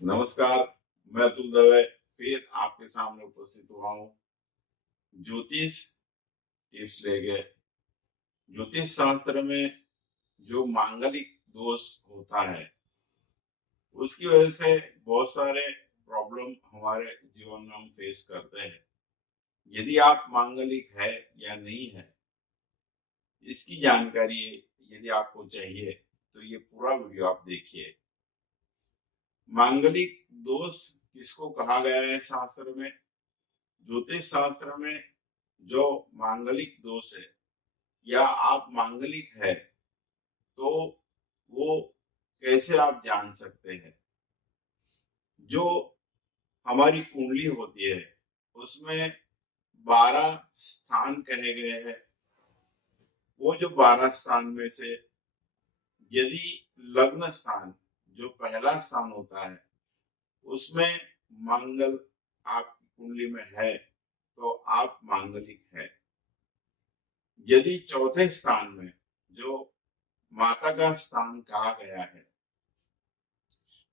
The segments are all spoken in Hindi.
नमस्कार। मैं अतुल दवे फिर आपके सामने उपस्थित हुआ हूँ ज्योतिष टिप्स लेके। ज्योतिष शास्त्र में जो मांगलिक दोष होता है उसकी वजह से बहुत सारे प्रॉब्लम हमारे जीवन में हम फेस करते हैं। यदि आप मांगलिक है या नहीं है इसकी जानकारी यदि आपको चाहिए तो ये पूरा वीडियो आप देखिए। मांगलिक दोष किसको कहा गया है शास्त्र में? ज्योतिष शास्त्र में जो मांगलिक दोष है या आप मांगलिक है तो वो कैसे आप जान सकते हैं? जो हमारी कुंडली होती है उसमें 12 स्थान कहे गए हैं। वो जो 12 स्थान में से यदि लग्न स्थान जो पहला स्थान होता है उसमें मंगल आपकी कुंडली में है तो आप मांगलिक है। यदि चौथे स्थान में जो माता का स्थान कहा गया है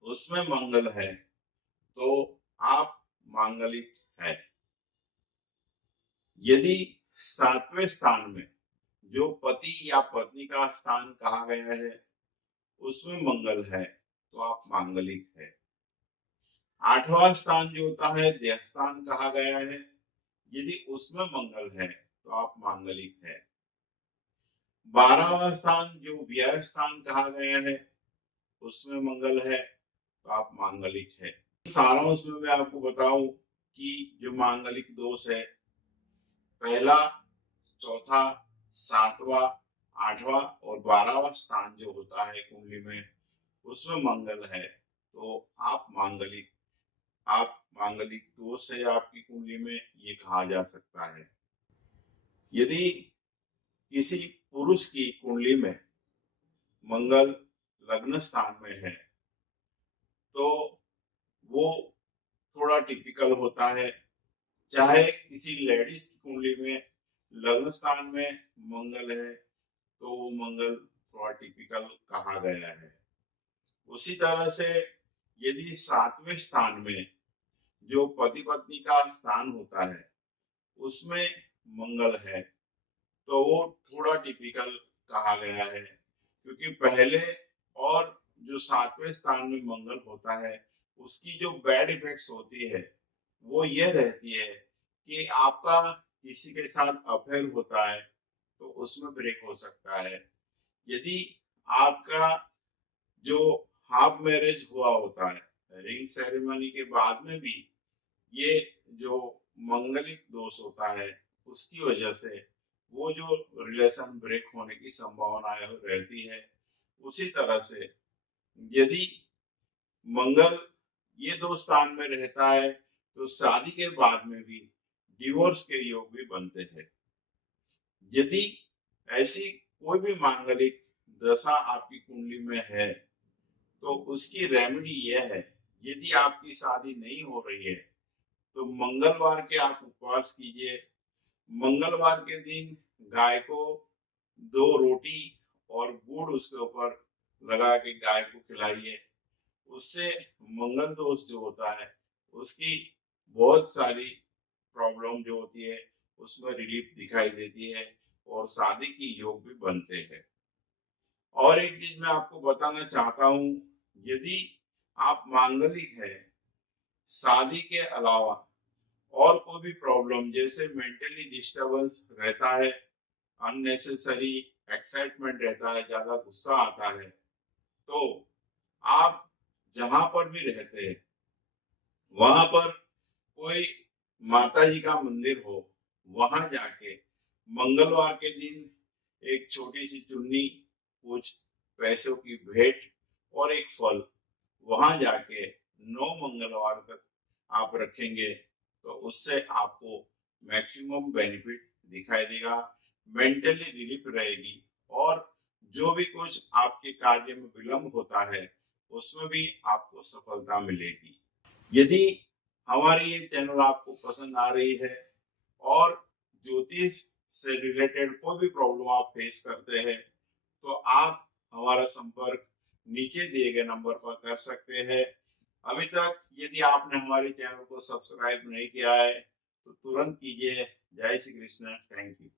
उसमें मंगल है तो आप मांगलिक है। यदि सातवें स्थान में जो पति या पत्नी का स्थान कहा गया है उसमें मंगल है तो आप मांगलिक है। आठवां स्थान जो होता है देह स्थान कहा गया है, यदि उसमें मंगल है तो आप मांगलिक है। 12वां स्थान जो व्यय स्थान कहा गया है उसमें मंगल है तो आप मांगलिक है। सारांश में मैं आपको बताऊं कि जो मांगलिक दोष है पहला, चौथा, सातवां, आठवां और 12वां स्थान जो होता है कुंडली में उसमें मंगल है तो आप मांगलिक दोष है आपकी कुंडली में ये कहा जा सकता है। यदि किसी पुरुष की कुंडली में मंगल लग्न स्थान में है तो वो थोड़ा टिपिकल होता है। चाहे किसी लेडीज की कुंडली में लग्न स्थान में मंगल है तो वो मंगल थोड़ा टिपिकल कहा गया है। उसी तरह से यदि सातवें स्थान में जो पति पत्नी का स्थान होता है उसमें मंगल है तो वो थोड़ा टिपिकल कहा गया है, क्योंकि पहले और जो सातवें स्थान में मंगल होता है उसकी जो बैड इफेक्ट्स होती है वो ये रहती है कि आपका किसी के साथ अफेयर होता है तो उसमें ब्रेक हो सकता है। यदि आपका जो हाफ मैरिज हुआ होता है रिंग सेरेमनी के बाद में भी ये जो मंगलिक दोष होता है उसकी वजह से वो जो रिलेशन ब्रेक होने की संभावना रहती है। उसी तरह से यदि मंगल ये दो स्थान में रहता है तो शादी के बाद में भी डिवोर्स के योग भी बनते हैं। यदि ऐसी कोई भी मांगलिक दशा आपकी कुंडली में है तो उसकी रेमेडी यह है, यदि आपकी शादी नहीं हो रही है तो मंगलवार के आप उपवास कीजिए। मंगलवार के दिन गाय को 2 रोटी और गुड़ उसके ऊपर लगा के गाय को खिलाइए। उससे मंगल दोष जो होता है उसकी बहुत सारी प्रॉब्लम जो होती है उसमें रिलीफ दिखाई देती है और शादी की योग भी बनते हैं। और एक चीज मैं आपको बताना चाहता हूँ, यदि आप मांगलिक है, शादी के अलावा और कोई भी प्रॉब्लम जैसे मेंटली डिस्टरबेंस रहता है, अननेसेसरी एक्साइटमेंट रहता है, ज्यादा गुस्सा आता है, तो आप जहां पर भी रहते हैं वहां पर कोई माता जी का मंदिर हो, वहां जाके मंगलवार के दिन एक छोटी सी चुन्नी, कुछ पैसों की भेंट और एक फल वहां जाके 9 मंगलवार तक आप रखेंगे तो उससे आपको मैक्सिमम बेनिफिट दिखाई देगा, मेंटली रिलीफ रहेगी और जो भी कुछ आपके कार्य में विलंब होता है उसमें भी आपको सफलता मिलेगी। यदि हमारी ये चैनल आपको पसंद आ रही है और ज्योतिष से रिलेटेड कोई भी प्रॉब्लम आप फेस करते हैं तो आप हमारा संपर्क नीचे दिए गए नंबर पर कर सकते हैं। अभी तक यदि आपने हमारे चैनल को सब्सक्राइब नहीं किया है तो तुरंत कीजिए। जय श्री कृष्ण। Thank you.